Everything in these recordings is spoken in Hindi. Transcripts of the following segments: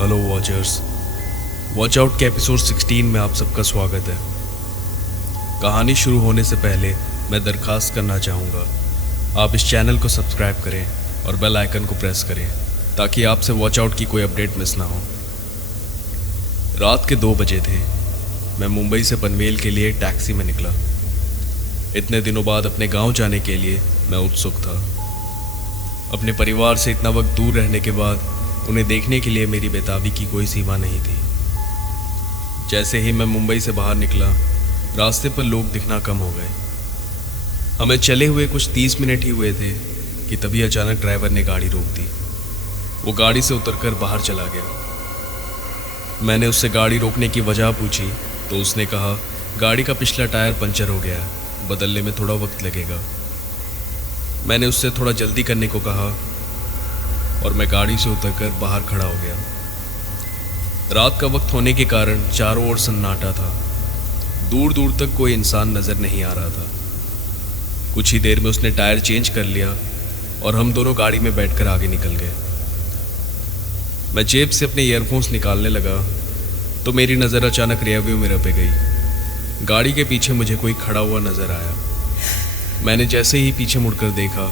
हेलो वॉचर्स, वॉच आउट के एपिसोड 16 में आप सबका स्वागत है। कहानी शुरू होने से पहले मैं दरख्वास्त करना चाहूँगा, आप इस चैनल को सब्सक्राइब करें और बेल आइकन को प्रेस करें ताकि आपसे वॉच आउट की कोई अपडेट मिस ना हो। रात के 2 बजे थे। मैं मुंबई से पनवेल के लिए टैक्सी में निकला। इतने दिनों बाद अपने गांव जाने के लिए मैं उत्सुक था। अपने परिवार से इतना वक्त दूर रहने के बाद उन्हें देखने के लिए मेरी बेताबी की कोई सीमा नहीं थी। जैसे ही मैं मुंबई से बाहर निकला, रास्ते पर लोग दिखना कम हो गए। हमें चले हुए कुछ 30 मिनट ही हुए थे कि तभी अचानक ड्राइवर ने गाड़ी रोक दी। वो गाड़ी से उतरकर बाहर चला गया। मैंने उससे गाड़ी रोकने की वजह पूछी तो उसने कहा, गाड़ी का पिछला टायर पंचर हो गया है, बदलने में थोड़ा वक्त लगेगा। मैंने उससे थोड़ा जल्दी करने को कहा और मैं गाड़ी से उतरकर बाहर खड़ा हो गया। रात का वक्त होने के कारण चारों ओर सन्नाटा था। दूर दूर तक कोई इंसान नजर नहीं आ रहा था। कुछ ही देर में उसने टायर चेंज कर लिया और हम दोनों गाड़ी में बैठकर आगे निकल गए। मैं जेब से अपने ईयरफोन्स निकालने लगा तो मेरी नज़र अचानक रियरव्यू मिरर पे गई। गाड़ी के पीछे मुझे कोई खड़ा हुआ नजर आया। मैंने जैसे ही पीछे मुड़कर देखा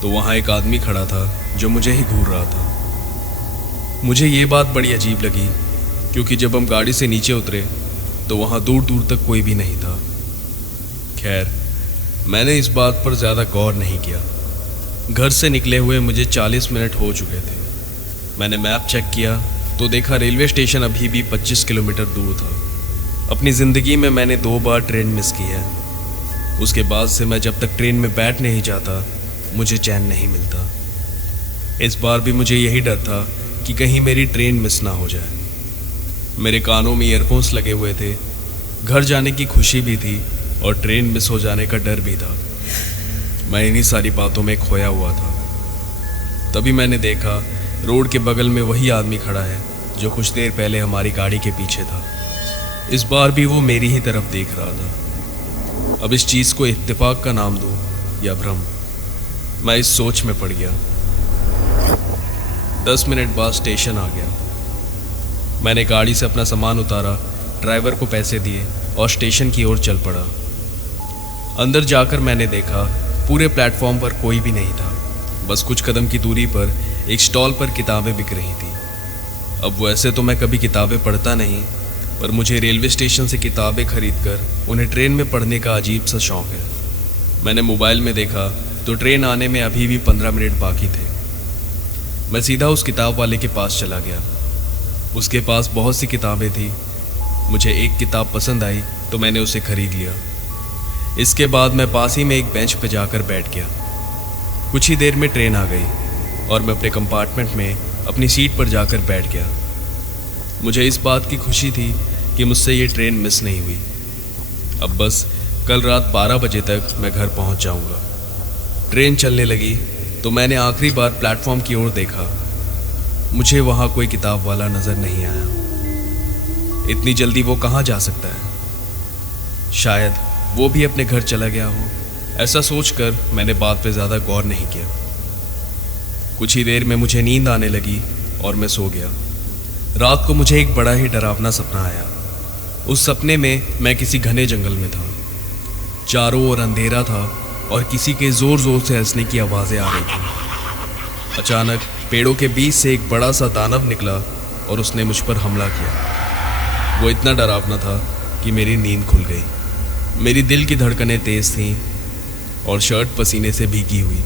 तो वहाँ एक आदमी खड़ा था जो मुझे ही घूर रहा था। मुझे ये बात बड़ी अजीब लगी क्योंकि जब हम गाड़ी से नीचे उतरे तो वहाँ दूर दूर तक कोई भी नहीं था। खैर, मैंने इस बात पर ज़्यादा गौर नहीं किया। घर से निकले हुए मुझे 40 मिनट हो चुके थे। मैंने मैप चेक किया तो देखा रेलवे स्टेशन अभी भी 25 किलोमीटर दूर था। अपनी ज़िंदगी में मैंने 2 बार ट्रेन मिस की है। उसके बाद से मैं जब तक ट्रेन में बैठ नहीं जाता मुझे चैन नहीं मिलता। इस बार भी मुझे यही डर था कि कहीं मेरी ट्रेन मिस ना हो जाए। मेरे कानों में ईयरफोन्स लगे हुए थे। घर जाने की खुशी भी थी और ट्रेन मिस हो जाने का डर भी था। मैं इन्हीं सारी बातों में खोया हुआ था। तभी मैंने देखा रोड के बगल में वही आदमी खड़ा है जो कुछ देर पहले हमारी गाड़ी के पीछे था। इस बार भी वो मेरी ही तरफ देख रहा था। अब इस चीज़ को इत्तेफाक का नाम दूं या भ्रम, मैं इस सोच में पड़ गया। 10 मिनट बाद स्टेशन आ गया। मैंने गाड़ी से अपना सामान उतारा, ड्राइवर को पैसे दिए और स्टेशन की ओर चल पड़ा। अंदर जाकर मैंने देखा पूरे प्लेटफॉर्म पर कोई भी नहीं था। बस कुछ कदम की दूरी पर एक स्टॉल पर किताबें बिक रही थी। अब वैसे तो मैं कभी किताबें पढ़ता नहीं, पर मुझे रेलवे स्टेशन से किताबें खरीदकर उन्हें ट्रेन में पढ़ने का अजीब सा शौक है। मैंने मोबाइल में देखा तो ट्रेन आने में अभी भी 15 मिनट बाकी थे। मैं सीधा उस किताब वाले के पास चला गया। उसके पास बहुत सी किताबें थी। मुझे एक किताब पसंद आई तो मैंने उसे खरीद लिया। इसके बाद मैं पास ही में एक बेंच पर जाकर बैठ गया। कुछ ही देर में ट्रेन आ गई और मैं अपने कंपार्टमेंट में अपनी सीट पर जाकर बैठ गया। मुझे इस बात की खुशी थी कि मुझसे ये ट्रेन मिस नहीं हुई। अब बस कल रात 12 बजे तक मैं घर पहुंच जाऊंगा। ट्रेन चलने लगी तो मैंने आखिरी बार प्लेटफॉर्म की ओर देखा। मुझे वहाँ कोई किताब वाला नज़र नहीं आया। इतनी जल्दी वो कहाँ जा सकता है? शायद वो भी अपने घर चला गया हो। ऐसा सोचकर मैंने बात पे ज़्यादा गौर नहीं किया। कुछ ही देर में मुझे नींद आने लगी और मैं सो गया। रात को मुझे एक बड़ा ही डरावना सपना आया। उस सपने में मैं किसी घने जंगल में था। चारों ओर अंधेरा था और किसी के जोर जोर से हंसने की आवाज़ें आ रही थी। अचानक पेड़ों के बीच से एक बड़ा सा दानव निकला और उसने मुझ पर हमला किया। वो इतना डरावना था कि मेरी नींद खुल गई। मेरी दिल की धड़कनें तेज थीं और शर्ट पसीने से भीगी हुई।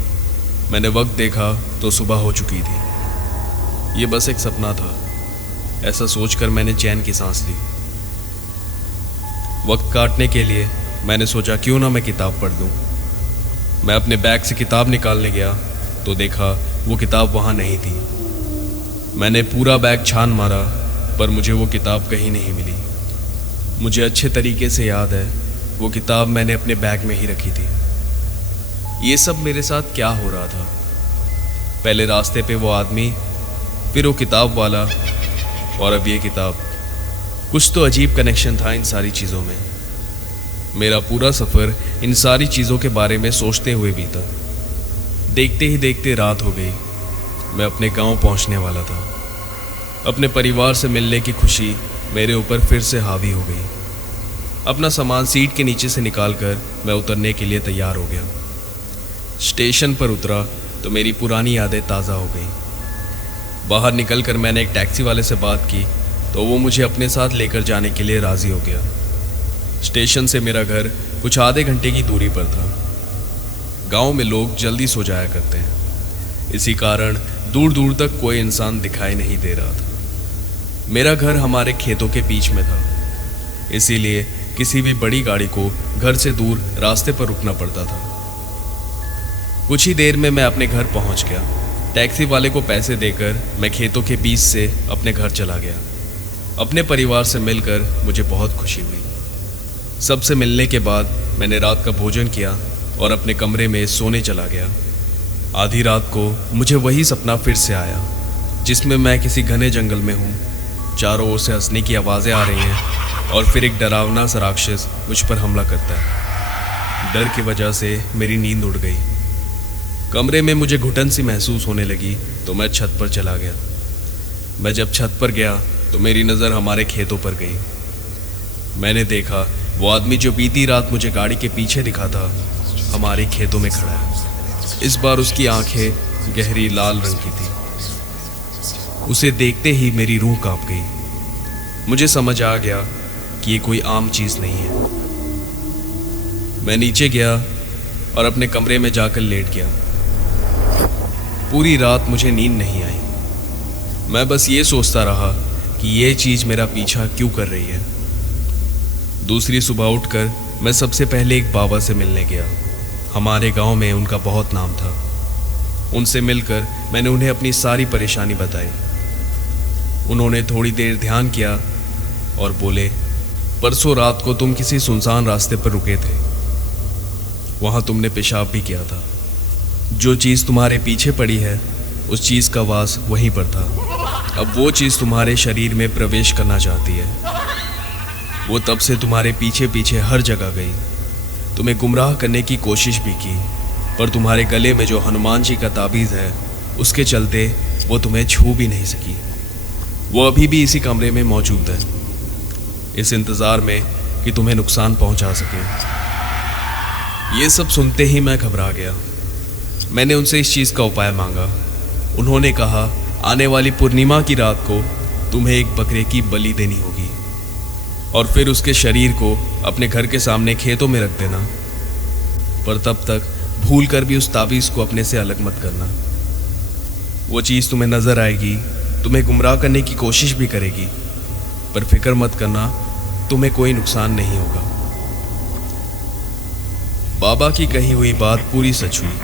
मैंने वक्त देखा तो सुबह हो चुकी थी। ये बस एक सपना था, ऐसा सोचकर मैंने चैन की सांस ली। वक्त काटने के लिए मैंने सोचा क्यों ना मैं किताब पढ़ लूँ। मैं अपने बैग से किताब निकालने गया तो देखा वो किताब वहाँ नहीं थी। मैंने पूरा बैग छान मारा पर मुझे वो किताब कहीं नहीं मिली। मुझे अच्छे तरीके से याद है वो किताब मैंने अपने बैग में ही रखी थी। ये सब मेरे साथ क्या हो रहा था? पहले रास्ते पे वो आदमी, फिर वो किताब वाला और अब ये किताब। कुछ तो अजीब कनेक्शन था इन सारी चीज़ों में। मेरा पूरा सफ़र इन सारी चीज़ों के बारे में सोचते हुए बीता। देखते ही देखते रात हो गई। मैं अपने गांव पहुंचने वाला था। अपने परिवार से मिलने की खुशी मेरे ऊपर फिर से हावी हो गई। अपना सामान सीट के नीचे से निकालकर मैं उतरने के लिए तैयार हो गया। स्टेशन पर उतरा तो मेरी पुरानी यादें ताज़ा हो गई। बाहर निकलकर मैंने एक टैक्सी वाले से बात की तो वो मुझे अपने साथ लेकर जाने के लिए राज़ी हो गया। स्टेशन से मेरा घर कुछ आधे घंटे की दूरी पर था। गांव में लोग जल्दी सो जाया करते हैं, इसी कारण दूर दूर तक कोई इंसान दिखाई नहीं दे रहा था। मेरा घर हमारे खेतों के बीच में था, इसीलिए किसी भी बड़ी गाड़ी को घर से दूर रास्ते पर रुकना पड़ता था। कुछ ही देर में मैं अपने घर पहुंच गया। टैक्सी वाले को पैसे देकर मैं खेतों के बीच से अपने घर चला गया। अपने परिवार से मिलकर मुझे बहुत खुशी हुई। सबसे मिलने के बाद मैंने रात का भोजन किया और अपने कमरे में सोने चला गया। आधी रात को मुझे वही सपना फिर से आया, जिसमें मैं किसी घने जंगल में हूँ। चारों ओर से हंसने की आवाज़ें आ रही हैं और फिर एक डरावना सा राक्षस मुझ पर हमला करता है। डर की वजह से मेरी नींद उड़ गई। कमरे में मुझे घुटन सी महसूस होने लगी तो मैं छत पर चला गया। मैं जब छत पर गया तो मेरी नज़र हमारे खेतों पर गई। मैंने देखा वो आदमी जो बीती रात मुझे गाड़ी के पीछे दिखा था, हमारे खेतों में खड़ा है। इस बार उसकी आंखें गहरी लाल रंग की थी। उसे देखते ही मेरी रूह कांप गई। मुझे समझ आ गया कि ये कोई आम चीज़ नहीं है। मैं नीचे गया और अपने कमरे में जाकर लेट गया। पूरी रात मुझे नींद नहीं आई। मैं बस ये सोचता रहा कि ये चीज़ मेरा पीछा क्यों कर रही है। दूसरी सुबह उठकर मैं सबसे पहले एक बाबा से मिलने गया। हमारे गांव में उनका बहुत नाम था। उनसे मिलकर मैंने उन्हें अपनी सारी परेशानी बताई। उन्होंने थोड़ी देर ध्यान किया और बोले, परसों रात को तुम किसी सुनसान रास्ते पर रुके थे। वहाँ तुमने पेशाब भी किया था। जो चीज़ तुम्हारे पीछे पड़ी है उस चीज़ का वास वहीं पर था। अब वो चीज़ तुम्हारे शरीर में प्रवेश करना चाहती है। वो तब से तुम्हारे पीछे पीछे हर जगह गई, तुम्हें गुमराह करने की कोशिश भी की, पर तुम्हारे गले में जो हनुमान जी का ताबीज़ है उसके चलते वो तुम्हें छू भी नहीं सकी। वो अभी भी इसी कमरे में मौजूद है, इस इंतज़ार में कि तुम्हें नुकसान पहुंचा सके। ये सब सुनते ही मैं घबरा गया। मैंने उनसे इस चीज़ का उपाय मांगा। उन्होंने कहा, आने वाली पूर्णिमा की रात को तुम्हें एक बकरे की बलि देनी होगी और फिर उसके शरीर को अपने घर के सामने खेतों में रख देना, पर तब तक भूल कर भी उस ताबीज़ को अपने से अलग मत करना। वो चीज़ तुम्हें नज़र आएगी, तुम्हें गुमराह करने की कोशिश भी करेगी, पर फिक्र मत करना, तुम्हें कोई नुकसान नहीं होगा। बाबा की कही हुई बात पूरी सच हुई।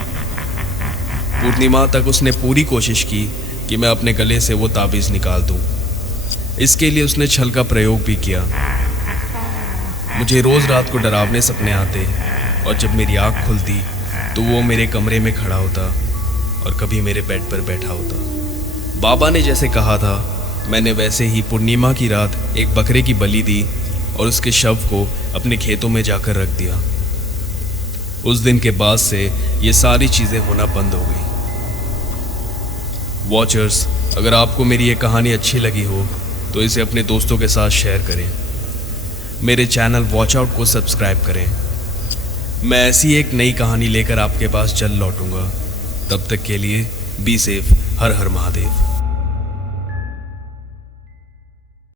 पूर्णिमा तक उसने पूरी कोशिश की कि मैं अपने गले से वो ताबीज़ निकाल दूं। इसके लिए उसने छल का प्रयोग भी किया। मुझे रोज़ रात को डरावने सपने आते और जब मेरी आँख खुलती तो वो मेरे कमरे में खड़ा होता और कभी मेरे बेड पर बैठा होता। बाबा ने जैसे कहा था, मैंने वैसे ही पूर्णिमा की रात एक बकरे की बलि दी और उसके शव को अपने खेतों में जाकर रख दिया। उस दिन के बाद से ये सारी चीज़ें होना बंद हो गई। वॉचर्स, अगर आपको मेरी ये कहानी अच्छी लगी हो तो इसे अपने दोस्तों के साथ शेयर करें। मेरे चैनल वॉच आउट को सब्सक्राइब करें। मैं ऐसी एक नई कहानी लेकर आपके पास जल्द लौटूंगा। तब तक के लिए be safe. Her her Mahadev.